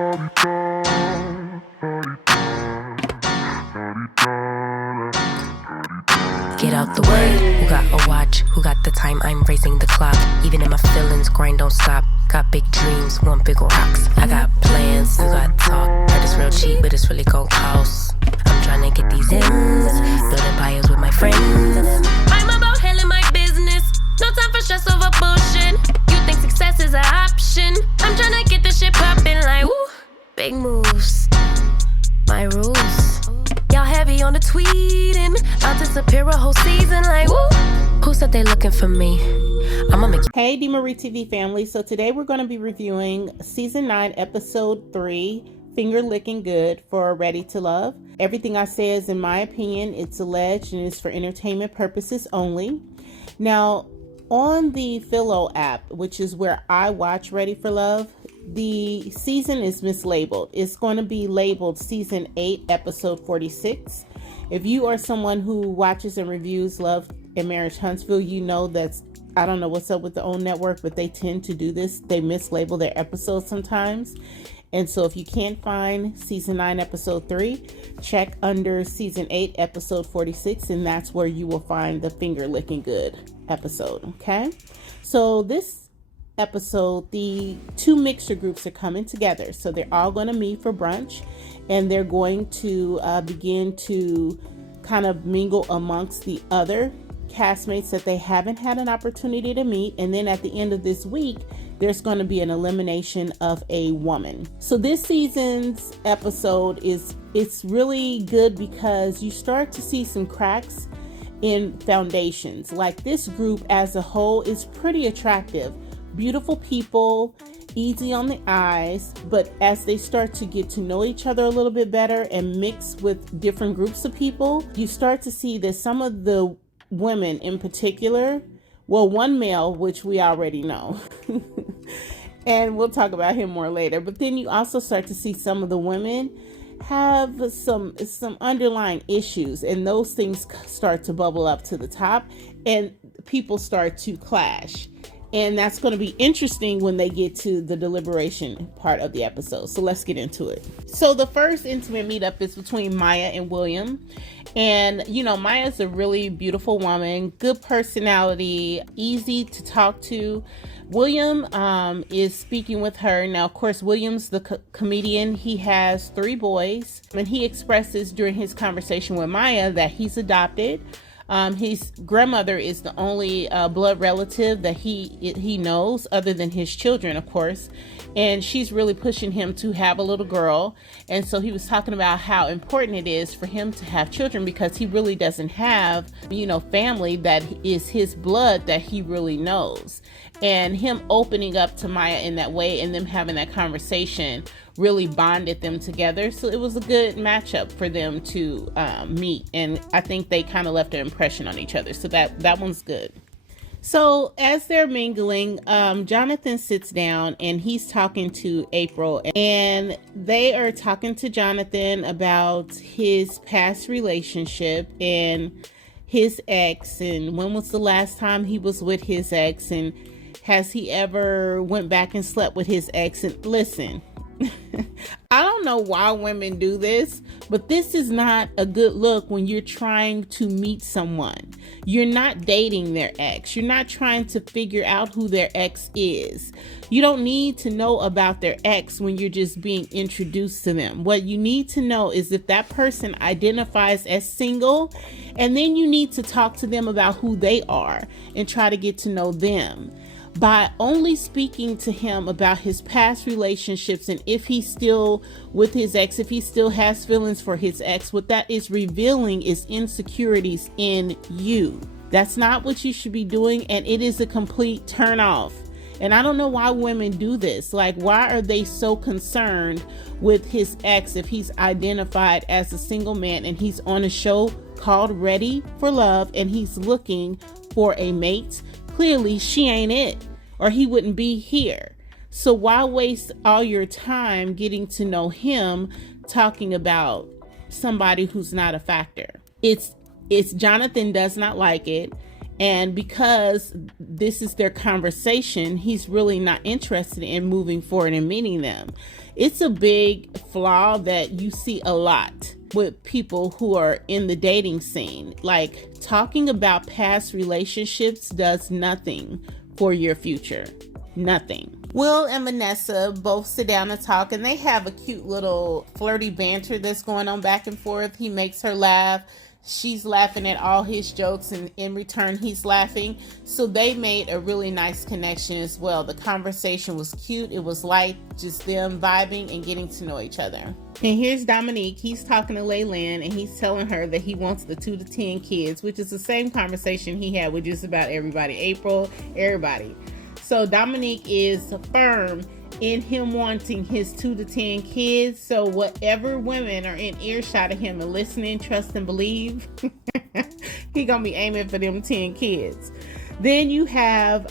Get out the way. Who got a watch? Who got the time? I'm raising the clock. Even in my feelings, grind don't stop. Got big dreams, want big rocks. I got plans, you got talk. Heard it's real cheap, but it's really gon' cost. I'm tryna get these ends, building empires with my friends. I'm about handling my business. No time for stress over bullshit. You think success is an option? I'm tryna get this shit poppin' like woo. Big moves, my rules. Y'all heavy on the tweeting. I'll disappear a whole season like woo. Who said they looking for me? I'ma make. Hey DMarie TV family. So today we're going to be reviewing season 9 episode 3, Finger Licking Good for Ready to Love. Everything I say is in my opinion. It's alleged and is for entertainment purposes only. Now on the Philo app, which is where I watch Ready for Love, the season is mislabeled. It's going to be labeled season 8 episode 46. If you are someone who watches and reviews Love and Marriage Huntsville, you know that's, I don't know what's up with the OWN network, but they tend to do this. They mislabel their episodes sometimes. And so if you can't find season 9 episode 3, check under season 8 episode 46, and that's where you will find the Finger Licking Good episode. Okay, so this episode, the two mixer groups are coming together. So they're all going to meet for brunch, and they're going to begin to kind of mingle amongst the other castmates that they haven't had an opportunity to meet. And then at the end of this week, there's going to be an elimination of a woman. So this season's episode it's really good because you start to see some cracks in foundations. Like, this group as a whole is pretty attractive. Beautiful people, easy on the eyes, but as they start to get to know each other a little bit better and mix with different groups of people, you start to see that some of the women in particular, well, one male, which we already know, and we'll talk about him more later, but then you also start to see some of the women have some underlying issues, and those things start to bubble up to the top and people start to clash. And that's going to be interesting when they get to the deliberation part of the episode. So let's get into it. So the first intimate meetup is between Maya and William. And, you know, Maya's a really beautiful woman, good personality, easy to talk to. William is speaking with her. Now, of course, William's the comedian. He has 3 boys. And he expresses during his conversation with Maya that he's adopted. His grandmother is the only blood relative that he knows, other than his children, of course. And she's really pushing him to have a little girl. And so he was talking about how important it is for him to have children because he really doesn't have, you know, family that is his blood that he really knows. And him opening up to Maya in that way and them having that conversation really bonded them together. So it was a good matchup for them to meet. And I think they kind of left an impression on each other. So that one's good. So as they're mingling, Jonathan sits down and he's talking to April, and they are talking to Jonathan about his past relationship and his ex, and when was the last time he was with his ex, and has he ever went back and slept with his ex. And listen, I don't know why women do this, but this is not a good look when you're trying to meet someone. You're not dating their ex. You're not trying to figure out who their ex is. You don't need to know about their ex when you're just being introduced to them. What you need to know is if that person identifies as single, and then you need to talk to them about who they are and try to get to know them. By only speaking to him about his past relationships and if he's still with his ex, if he still has feelings for his ex, what that is revealing is insecurities in you. That's not what you should be doing, and it is a complete turn off. And I don't know why women do this. Like, why are they so concerned with his ex if he's identified as a single man and he's on a show called Ready for Love and he's looking for a mate? Clearly she ain't it, or he wouldn't be here. So why waste all your time getting to know him talking about somebody who's not a factor? It's Jonathan does not like it, and because this is their conversation, he's really not interested in moving forward and meeting them. It's a big flaw that you see a lot with people who are in the dating scene. Like, talking about past relationships does nothing for your future. Nothing. Will and Vanessa both sit down and talk, and they have a cute little flirty banter that's going on back and forth. He makes her laugh. She's laughing at all his jokes, and in return, he's laughing. So they made a really nice connection as well. The conversation was cute. It was light, just them vibing and getting to know each other. And here's Dominique. He's talking to Laylan, and he's telling her that he wants the 2 to 10 kids, which is the same conversation he had with just about everybody. April, everybody. So Dominique is firm in him wanting his 2 to 10 kids. So whatever women are in earshot of him and listening, trust and believe, he gonna be aiming for them 10 kids. Then you have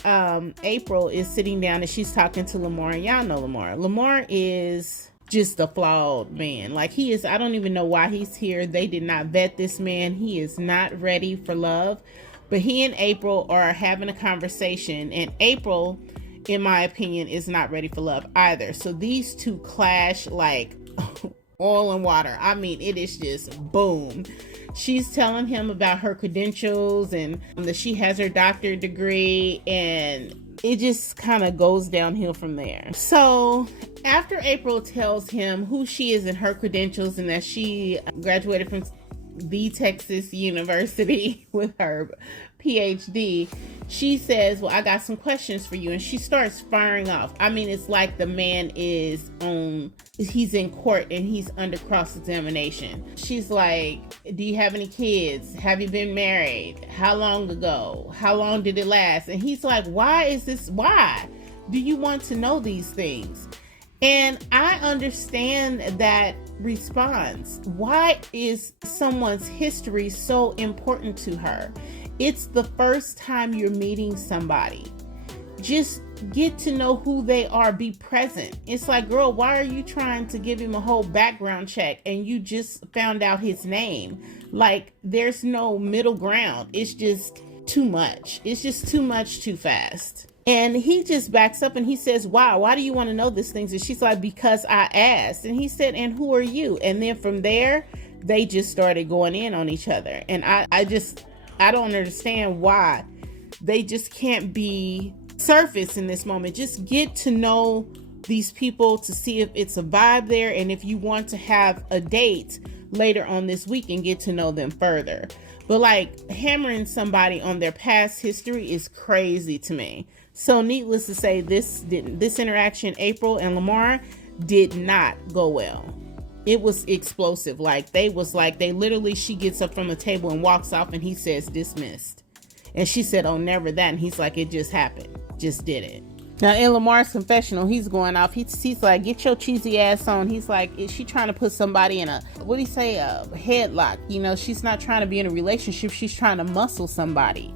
April is sitting down and she's talking to Lamar, and y'all know Lamar. Lamar is just a flawed man. Like, he is, I don't even know why he's here. They did not vet this man. He is not ready for love. But he and April are having a conversation, and April, in my opinion, is not ready for love either. So these two clash like oil and water. I mean, it is just boom. She's telling him about her credentials and that she has her doctorate degree, and it just kind of goes downhill from there. So after April tells him who she is and her credentials, and that she graduated from the Texas University with her PhD, she says, well, I got some questions for you. And she starts firing off. I mean, it's like the man he's in court and he's under cross-examination. She's like, do you have any kids? Have you been married? How long ago? How long did it last? And he's like, why do you want to know these things? And I understand that response. Why is someone's history so important to her? It's the first time you're meeting somebody. Just get to know who they are. Be present. It's like, girl, why are you trying to give him a whole background check and you just found out his name? Like, there's no middle ground. It's just too much. It's just too much too fast. And he just backs up and he says, why do you want to know these things? And she's like, because I asked. And he said, and who are you? And then from there, they just started going in on each other. And I don't understand why they just can't be surface in this moment. Just get to know these people to see if it's a vibe there. And if you want to have a date later on this week and get to know them further. But like, hammering somebody on their past history is crazy to me. So needless to say, this interaction, April and Lamar, did not go well. It was explosive. She gets up from the table and walks off, and he says, dismissed. And she said, oh, never that. And he's like, it just happened. Just did it. Now in Lamar's confessional, he's going off. He's like, get your cheesy ass on. He's like, is she trying to put somebody in a headlock? You know, she's not trying to be in a relationship. She's trying to muscle somebody.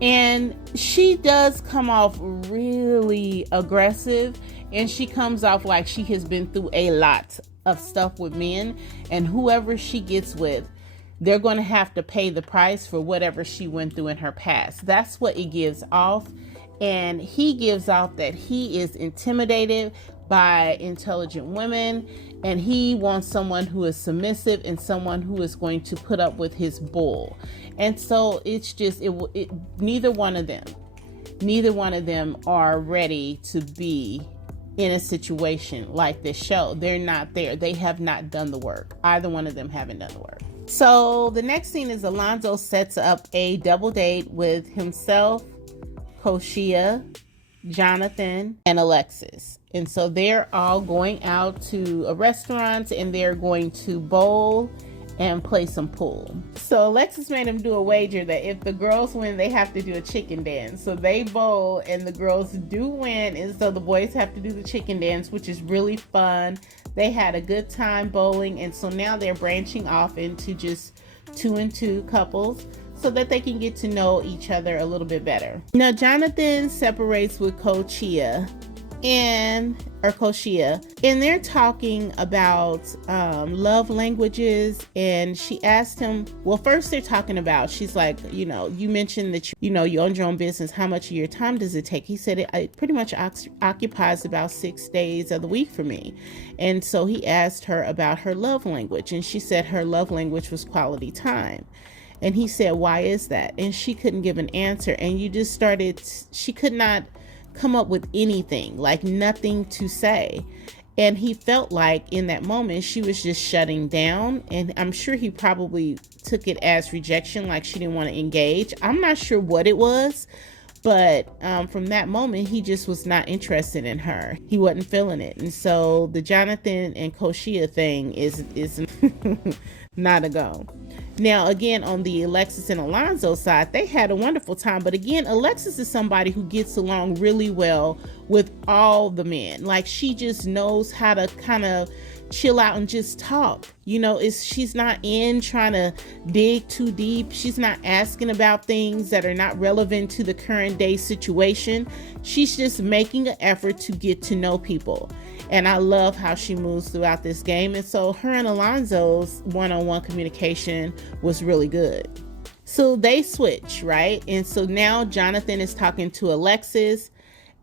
And she does come off really aggressive, and she comes off like she has been through a lot of stuff with men, and whoever she gets with, they're going to have to pay the price for whatever she went through in her past. That's what it gives off. And he gives off that he is intimidated by intelligent women, and he wants someone who is submissive and someone who is going to put up with his bull. And so it's just, neither one of them are ready to be in a situation like this show. They're not there. They have not done the work. Either one of them haven't done the work. So the next scene is Alonzo sets up a double date with himself, Koshia, Jonathan, and Alexis. And so they're all going out to a restaurant, and they're going to bowl and play some pool. So Alexis made him do a wager that if the girls win, they have to do a chicken dance. So they bowl and the girls do win, and so the boys have to do the chicken dance, which is really fun. They had a good time bowling, and so now they're branching off into just 2-and-2 couples so that they can get to know each other a little bit better. Now Jonathan separates with Kochia, and or Koshia, and they're talking about love languages. And she asked him, well, first they're talking about, she's like, you know, you mentioned that you own your own business. How much of your time does it take? He said it pretty much occupies about 6 days of the week for me. And so he asked her about her love language, and she said her love language was quality time. And he said, why is that? And she couldn't give an answer. And she could not come up with anything, like nothing to say. And he felt like in that moment she was just shutting down. And I'm sure he probably took it as rejection, like she didn't want to engage. I'm not sure what it was, but from that moment, he just was not interested in her. He wasn't feeling it. And so the Jonathan and Koshia thing is not a go. Now, again, on the Alexis and Alonzo side, they had a wonderful time. But again, Alexis is somebody who gets along really well with all the men. Like, she just knows how to kind of chill out and just talk. You know, she's not in trying to dig too deep. She's not asking about things that are not relevant to the current day situation. She's just making an effort to get to know people. And I love how she moves throughout this game. And so her and Alonzo's one-on-one communication was really good. So they switch, right? And so now Jonathan is talking to Alexis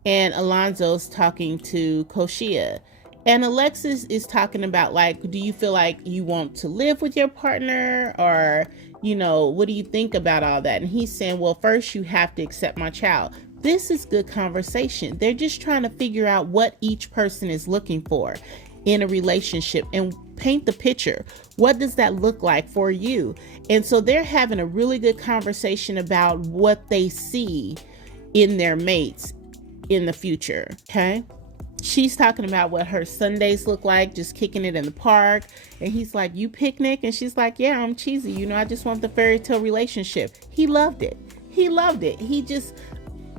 and Alonzo's talking to Koshia. And Alexis is talking about, like, do you feel like you want to live with your partner? Or, you know, what do you think about all that? And he's saying, well, first you have to accept my child. This is good conversation. They're just trying to figure out what each person is looking for in a relationship and paint the picture. What does that look like for you? And so they're having a really good conversation about what they see in their mates in the future. Okay. She's talking about what her Sundays look like, just kicking it in the park. And he's like, you picnic? And she's like, yeah, I'm cheesy. You know, I just want the fairy tale relationship. He loved it. He loved it. He just,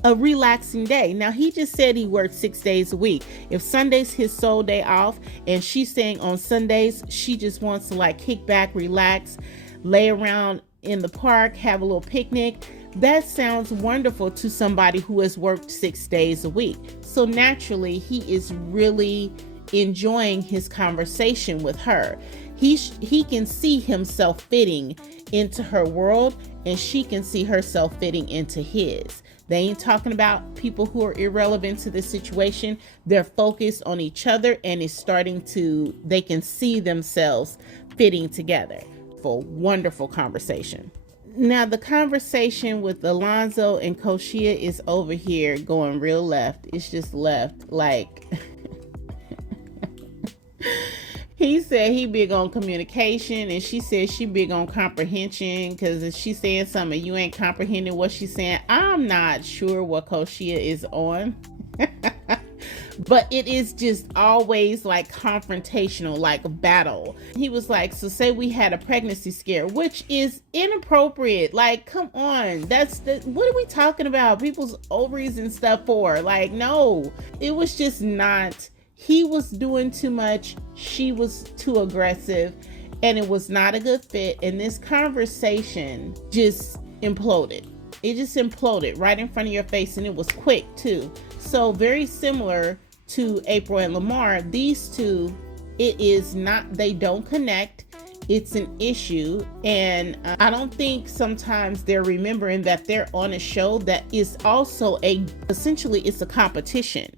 a relaxing day. Now, he just said he worked 6 days a week. If Sunday's his sole day off, and she's saying on Sundays, she just wants to like kick back, relax, lay around in the park, have a little picnic. That sounds wonderful to somebody who has worked 6 days a week. So naturally, he is really enjoying his conversation with her. He can see himself fitting into her world, and she can see herself fitting into his. They ain't talking about people who are irrelevant to the situation. They're focused on each other, and they can see themselves fitting together. For wonderful conversation. Now, the conversation with Alonzo and Koshia is over here going real left. It's just left. Like, he said he big on communication, and she said she big on comprehension, because if she's saying something you ain't comprehending what she's saying, I'm not sure what Koshia is on. But it is just always like confrontational, like a battle. He was like, so say we had a pregnancy scare, which is inappropriate. Like, come on. What are we talking about? People's ovaries and stuff for? Like, no, it was just not. He was doing too much. She was too aggressive, and it was not a good fit. And this conversation just imploded. It just imploded right in front of your face, and it was quick too. So very similar to April and Lamar, these two, they don't connect. It's an issue. And I don't think sometimes they're remembering that they're on a show that is also essentially it's a competition.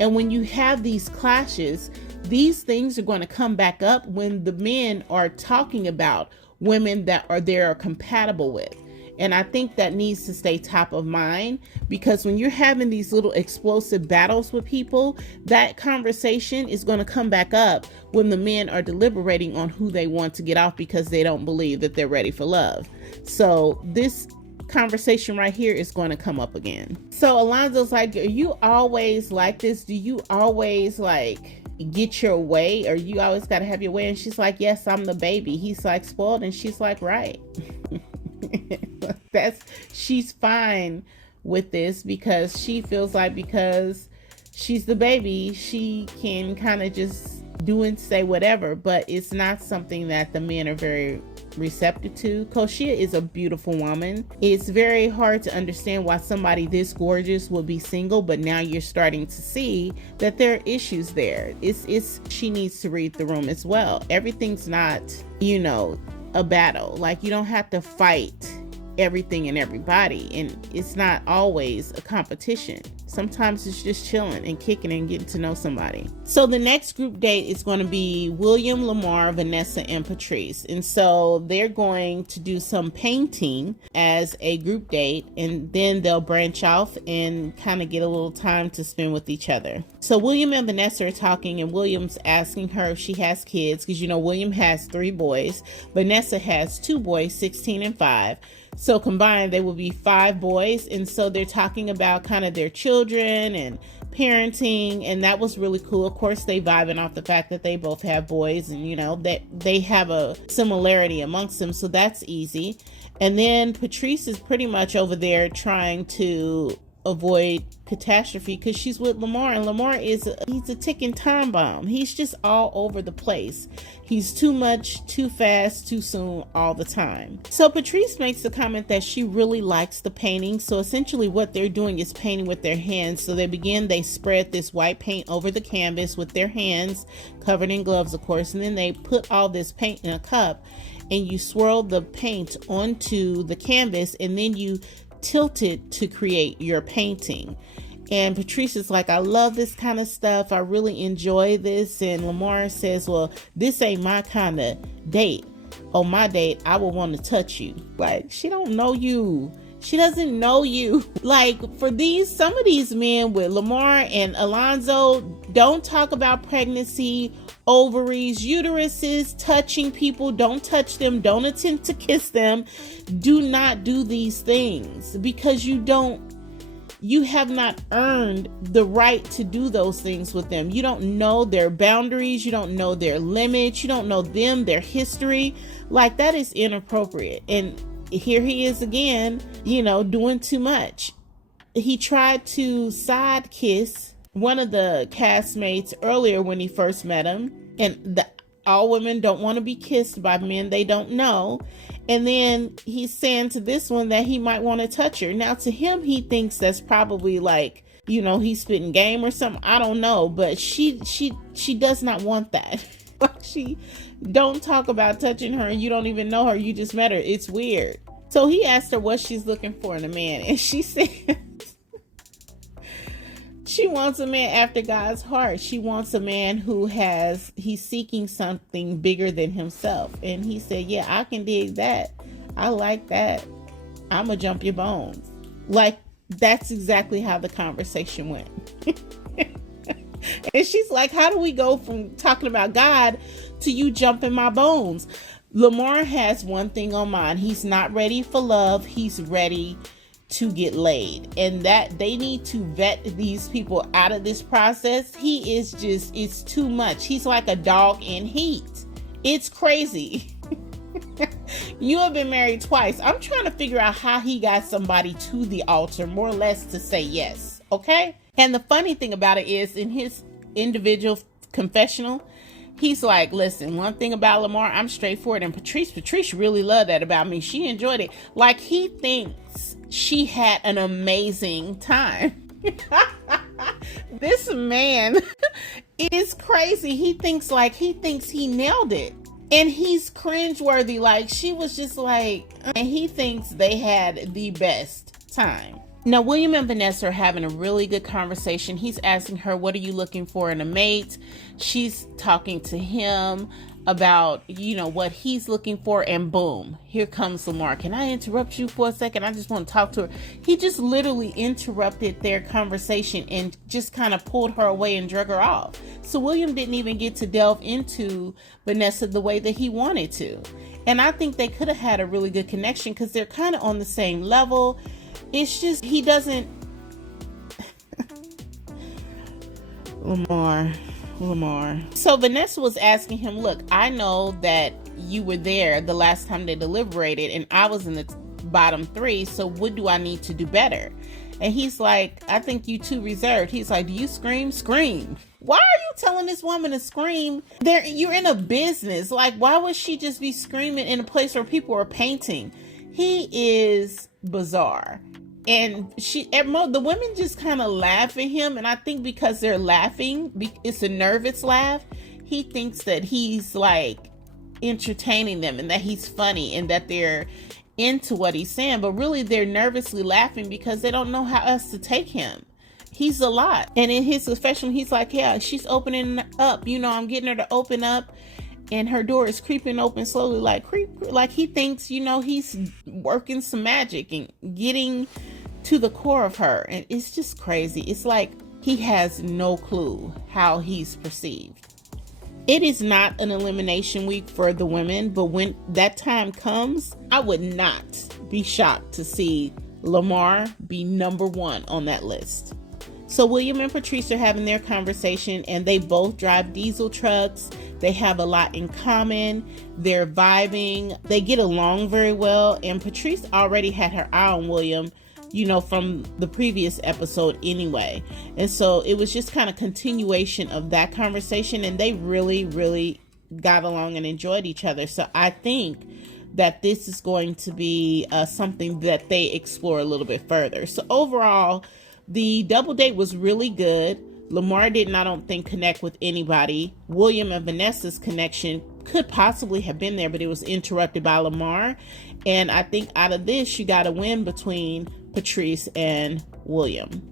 And when you have these clashes, these things are going to come back up when the men are talking about women that they're compatible with. And I think that needs to stay top of mind, because when you're having these little explosive battles with people, that conversation is going to come back up when the men are deliberating on who they want to get off because they don't believe that they're ready for love. So this conversation right here is going to come up again. So Alonzo's like, are you always like this? Do you always like get your way, or you always got to have your way? And she's like, yes, I'm the baby. He's like, spoiled. And she's like, right. She's fine with this, because she feels like because she's the baby, she can kind of just do and say whatever, but it's not something that the men are very receptive to. Koshia is a beautiful woman. It's very hard to understand why somebody this gorgeous would be single, but now you're starting to see that there are issues there. She needs to read the room as well. Everything's not, a battle. Like, you don't have to fight everything and everybody, and it's not always a competition. Sometimes it's just chilling and kicking and getting to know somebody. So the next group date is going to be William, Lamar, Vanessa, and Patrice. And so they're going to do some painting as a group date, and then they'll branch off and kind of get a little time to spend with each other. So William and Vanessa are talking, and William's asking her if she has kids, because William has 3 boys. Vanessa has 2 boys, 16 and 5. So combined, they will be 5 boys. And so they're talking about kind of their children and parenting. And that was really cool. Of course, they vibing off the fact that they both have boys and, that they have a similarity amongst them. So that's easy. And then Patrice is pretty much over there trying to avoid catastrophe because she's with Lamar, and Lamar he's a ticking time bomb. He's just all over the place. He's too much, too fast, too soon, all the time. So Patrice makes the comment that she really likes the painting. So essentially what they're doing is painting with their hands. So they spread this white paint over the canvas with their hands, covered in gloves, of course, and then they put all this paint in a cup, and you swirl the paint onto the canvas, and then you tilt it to create your painting. And Patrice is like, I love this kind of stuff. I really enjoy this. And Lamar says, well, this ain't my kind of date. On my date, I would want to touch you. Like, she don't know you. She doesn't know you. Like, for some of these men with Lamar and Alonzo, don't talk about pregnancy, ovaries, uteruses, touching people. Don't touch them. Don't attempt to kiss them. Do not do these things, because you have not earned the right to do those things with them. You don't know their boundaries. You don't know their limits. You don't know them, their history. Like, that is inappropriate. And here he is again, doing too much. He tried to side kiss one of the castmates earlier when he first met him. And all women don't want to be kissed by men they don't know. And then he's saying to this one that he might want to touch her. Now, to him, he thinks that's probably like, he's spitting game or something. I don't know. But she does not want that. She don't talk about touching her, and you don't even know her. You just met her. It's weird. So he asked her what she's looking for in a man. And she said she wants a man after God's heart. She wants a man he's seeking something bigger than himself. And he said, yeah, I can dig that. I like that. I'm gonna jump your bones. Like, that's exactly how the conversation went. And she's like, how do we go from talking about God to you jumping my bones? Lamar has one thing on mind. He's not ready for love. He's ready to get laid, and that they need to vet these people out of this process. It's too much. He's like a dog in heat. It's crazy. You have been married twice. I'm trying to figure out how he got somebody to the altar, more or less, to say yes. Okay. And the funny thing about it is, in his individual confessional, he's like, listen, one thing about Lamar, I'm straightforward. And Patrice really loved that about me. She enjoyed it. Like, he thinks she had an amazing time. This man is crazy. He thinks he nailed it. And he's cringeworthy. Like, she was just like, and he thinks they had the best time. Now, William and Vanessa are having a really good conversation. He's asking her, what are you looking for in a mate? She's talking to him about, what he's looking for. And boom, here comes Lamar. Can I interrupt you for a second? I just want to talk to her. He just literally interrupted their conversation and just kind of pulled her away and drug her off. So William didn't even get to delve into Vanessa the way that he wanted to. And I think they could have had a really good connection because they're kind of on the same level. It's just, he doesn't. Lamar. So Vanessa was asking him, look, I know that you were there the last time they deliberated and I was in the bottom 3. So what do I need to do better? And he's like, I think you too reserved. He's like, do you scream? Scream. Why are you telling this woman to scream? You're in a business. Like, why would she just be screaming in a place where people are painting? He is bizarre. And the women just kind of laugh at him. And I think because they're laughing, it's a nervous laugh. He thinks that he's like entertaining them and that he's funny and that they're into what he's saying. But really, they're nervously laughing because they don't know how else to take him. He's a lot. And in his confession, he's like, yeah, she's opening up. I'm getting her to open up. And her door is creeping open slowly, like he thinks, he's working some magic and getting to the core of her. And it's just crazy. It's like he has no clue how he's perceived. It is not an elimination week for the women, but when that time comes, I would not be shocked to see Lamar be number one on that list. So William and Patrice are having their conversation, and they both drive diesel trucks. They have a lot in common. They're vibing. They get along very well. And Patrice already had her eye on William, from the previous episode anyway. And so it was just kind of continuation of that conversation. And they really, really got along and enjoyed each other. So I think that this is going to be something that they explore a little bit further. So overall, the double date was really good. Lamar didn't, I don't think, connect with anybody. William and Vanessa's connection could possibly have been there, but it was interrupted by Lamar. And I think out of this, you got a win between Patrice and William.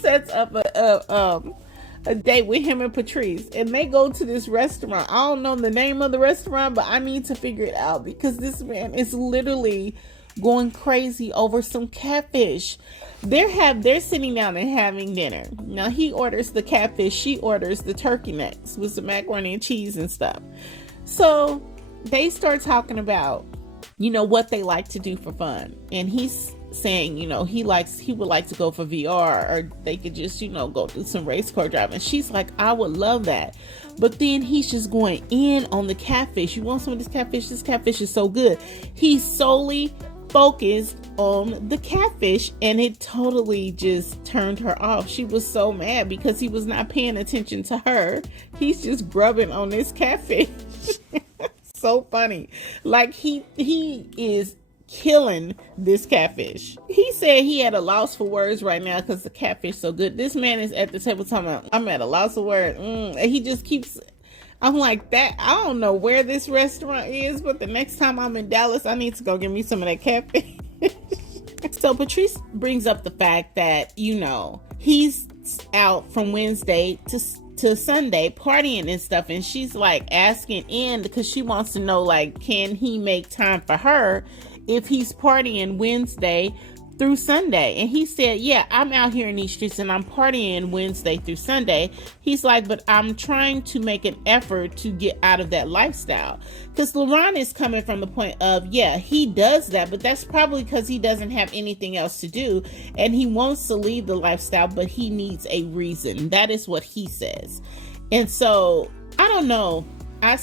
Sets up a date with him and Patrice, and they go to this restaurant. I don't know the name of the restaurant, but I need to figure it out because this man is literally going crazy over some catfish. They're sitting down and having dinner. Now he orders the catfish, she orders the turkey necks with some macaroni and cheese and stuff. So they start talking about, what they like to do for fun. And he's saying, he would like to go for VR, or they could just, go do some race car driving. She's like, I would love that. But then he's just going in on the catfish. You want some of this catfish? This catfish is so good. He's solely focused on the catfish, and it totally just turned her off. She was so mad because he was not paying attention to her. He's just grubbing on this catfish. So funny. Like he is killing this catfish. He said he had a loss for words right now because the catfish so good. This man is at the table talking about, I'm at a loss of words. And he just keeps, I'm like, that, I don't know where this restaurant is, but the next time I'm in Dallas, I need to go get me some of that catfish. So Patrice brings up the fact that, he's out from Wednesday to Sunday partying and stuff. And she's like asking in because she wants to know, like, can he make time for her if he's partying Wednesday through Sunday? And he said, yeah, I'm out here in these streets and I'm partying Wednesday through Sunday. He's like, but I'm trying to make an effort to get out of that lifestyle. Because LaRon is coming from the point of, yeah, he does that, but that's probably because he doesn't have anything else to do and he wants to leave the lifestyle, but he needs a reason. That is what he says. And so I don't know. I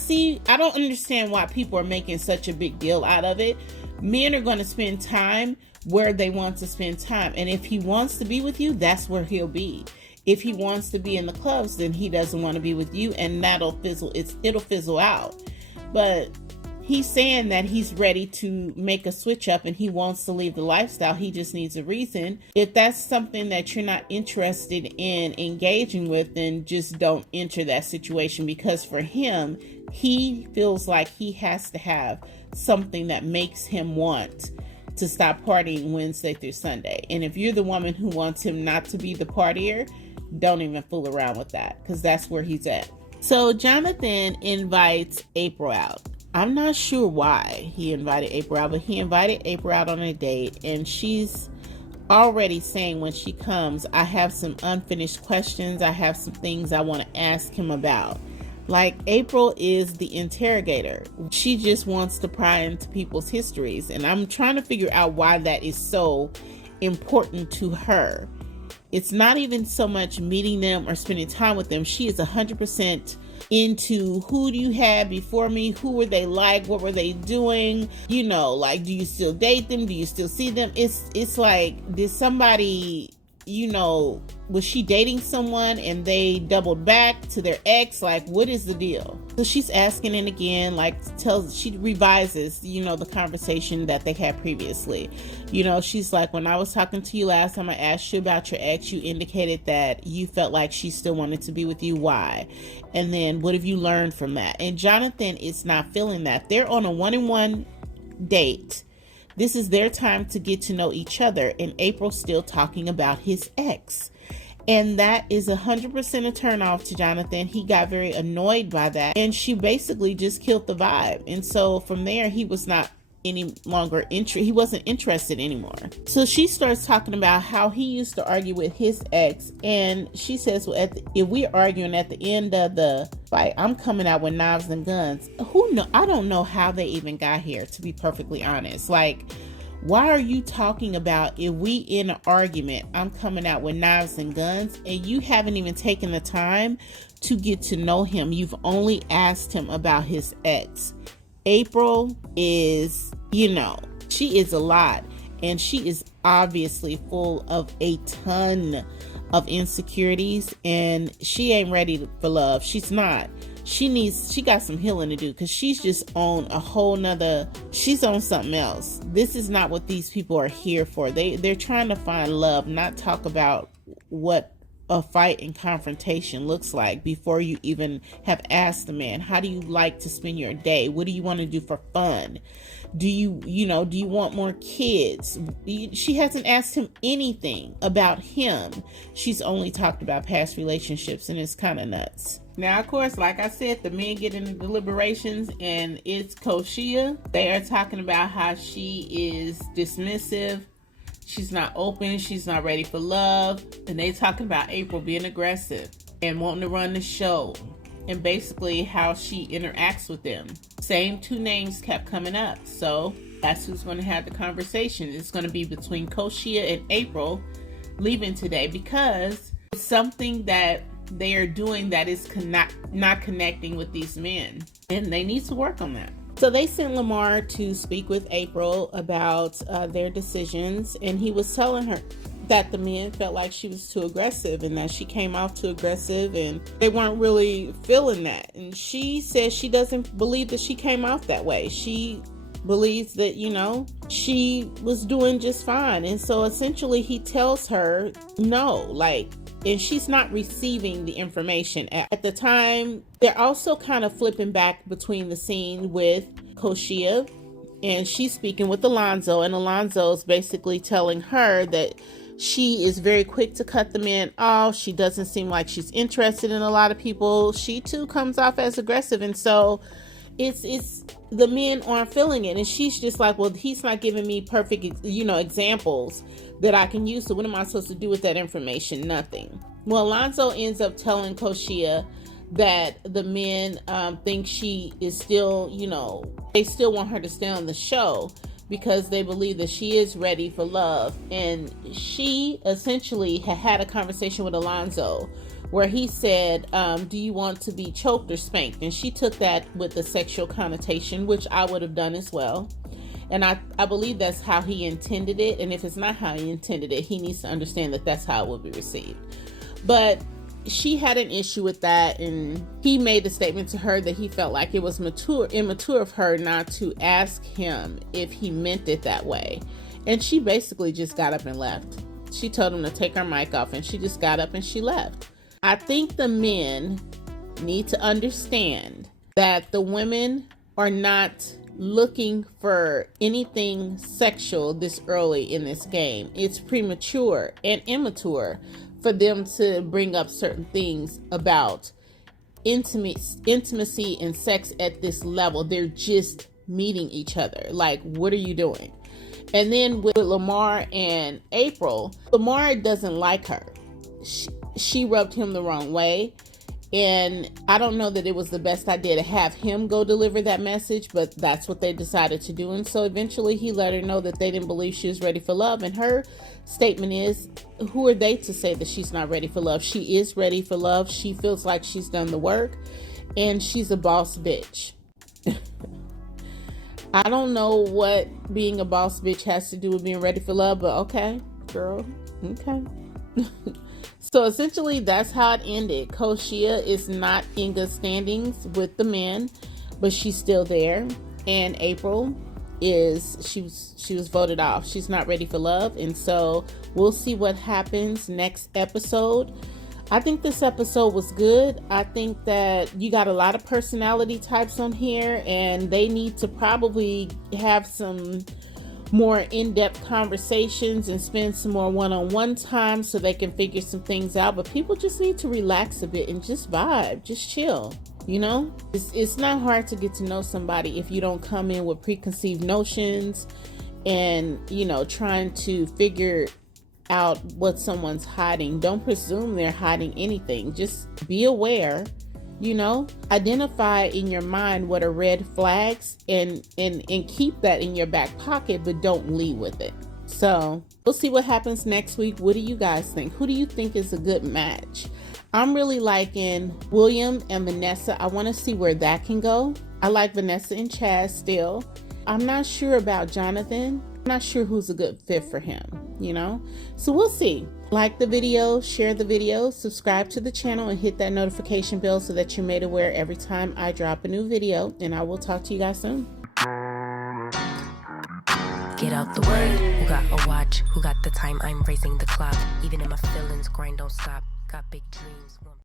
don't understand why people are making such a big deal out of it. Men are going to spend time where they want to spend time. And if he wants to be with you, that's where he'll be. If he wants to be in the clubs, then he doesn't want to be with you, and it'll fizzle out. But he's saying that he's ready to make a switch up and he wants to leave the lifestyle. He just needs a reason. If that's something that you're not interested in engaging with, then just don't enter that situation, because for him, he feels like he has to have something that makes him want to stop partying Wednesday through Sunday. And if you're the woman who wants him not to be the partier, don't even fool around with that, because that's where he's at. So Jonathan invites April out. I'm not sure why he invited April out, but he invited April out on a date, and she's already saying when she comes, I have some unfinished questions. I have some things I want to ask him about. Like, April is the interrogator. She just wants to pry into people's histories. And I'm trying to figure out why that is so important to her. It's not even so much meeting them or spending time with them. She is 100% into who do you have before me? Who were they like? What were they doing? Like, do you still date them? Do you still see them? It's like, did somebody was she dating someone and they doubled back to their ex? Like, what is the deal? So she's asking it again, like she revises, the conversation that they had previously. She's like, when I was talking to you last time, I asked you about your ex, you indicated that you felt like she still wanted to be with you. Why? And then what have you learned from that? And Jonathan is not feeling that. They're on a 1-on-1 date. This is their time to get to know each other, and April's still talking about his ex. And that is 100% a turn off to Jonathan. He got very annoyed by that, and she basically just killed the vibe. And so from there, he was not any longer he wasn't interested anymore. So she starts talking about how he used to argue with his ex, and she says, well, if we're arguing at the end of the fight, I'm coming out with knives and guns. I don't know how they even got here, to be perfectly honest. Like, why are you talking about if we in an argument, I'm coming out with knives and guns, and you haven't even taken the time to get to know him? You've only asked him about his ex. April is, she is a lot, and she is obviously full of a ton of insecurities, and she ain't ready for love. She's not. She got some healing to do, because she's just on a whole nother, she's on something else. This is not what these people are here for. They're trying to find love, not talk about what a fight and confrontation looks like before you even have asked the man, how do you like to spend your day? What do you want to do for fun? Do you want more kids? She hasn't asked him anything about him. She's only talked about past relationships, and it's kind of nuts. Now, of course, like I said, the men get into deliberations, and it's Koshia. They are talking about how she is dismissive. She's not open. She's not ready for love. And they talking about April being aggressive and wanting to run the show, and basically how she interacts with them. Same two names kept coming up. So that's who's going to have the conversation. It's going to be between Koshia and April leaving today, because it's something that they are doing that is not connecting with these men, and they need to work on that. So they sent Lamar to speak with April about their decisions, and he was telling her that the men felt like she was too aggressive, and that she came off too aggressive, and they weren't really feeling that. And she says she doesn't believe that she came off that way. She believes that, she was doing just fine. And so essentially he tells her no, and she's not receiving the information at the time. They're also kind of flipping back between the scene with Koshia, and she's speaking with Alonzo, and Alonzo's basically telling her that she is very quick to cut the men off. She doesn't seem like she's interested in a lot of people. She too comes off as aggressive, and so it's the men aren't feeling it, and she's just like, well, he's not giving me perfect examples that I can use, so what am I supposed to do with that information? Nothing. Well, Alonzo ends up telling Koshia that the men think she is still, they still want her to stay on the show because they believe that she is ready for love. And she essentially had a conversation with Alonzo where he said, do you want to be choked or spanked? And she took that with a sexual connotation, which I would have done as well. And I believe that's how he intended it. And if it's not how he intended it, he needs to understand that that's how it will be received. But she had an issue with that, and he made a statement to her that he felt like it was immature of her not to ask him if he meant it that way. And she basically just got up and left. She told him to take her mic off, and she just got up and she left. I think the men need to understand that the women are not looking for anything sexual this early in this game. It's premature and immature for them to bring up certain things about intimacy and sex at this level. They're just meeting each other. Like, what are you doing? And then with Lamar and April, Lamar doesn't like her. She rubbed him the wrong way. And I don't know that it was the best idea to have him go deliver that message, but that's what they decided to do. And so eventually he let her know that they didn't believe she was ready for love. And her statement is, who are they to say that she's not ready for love? She is ready for love. She feels like she's done the work, and she's a boss bitch. I don't know what being a boss bitch has to do with being ready for love, but okay, girl, okay. So essentially, that's how it ended. Koshia is not in good standings with the men, but she's still there. And April she was voted off. She's not ready for love, and so we'll see what happens next episode. I think this episode was good. I think that you got a lot of personality types on here, and they need to probably have some more in-depth conversations and spend some more one-on-one time so they can figure some things out. But people just need to relax a bit and just vibe, just chill. You know, it's not hard to get to know somebody if you don't come in with preconceived notions and, you know, trying to figure out what someone's hiding. Don't presume they're hiding anything. Just be aware, you know, identify in your mind what are red flags and keep that in your back pocket, but don't lead with it. So we'll see what happens next week. What do you guys think? Who do you think is a good match? I'm really liking William and Vanessa. I want to see where that can go. I like Vanessa and Chaz still. I'm not sure about Jonathan. I'm not sure who's a good fit for him, you know? So we'll see. Like the video, share the video, subscribe to the channel, and hit that notification bell so that you're made aware every time I drop a new video. And I will talk to you guys soon. Get out the way. Who got a watch? Who got the time? I'm raising the clock. Even if my feelings grind don't stop. Got big dreams.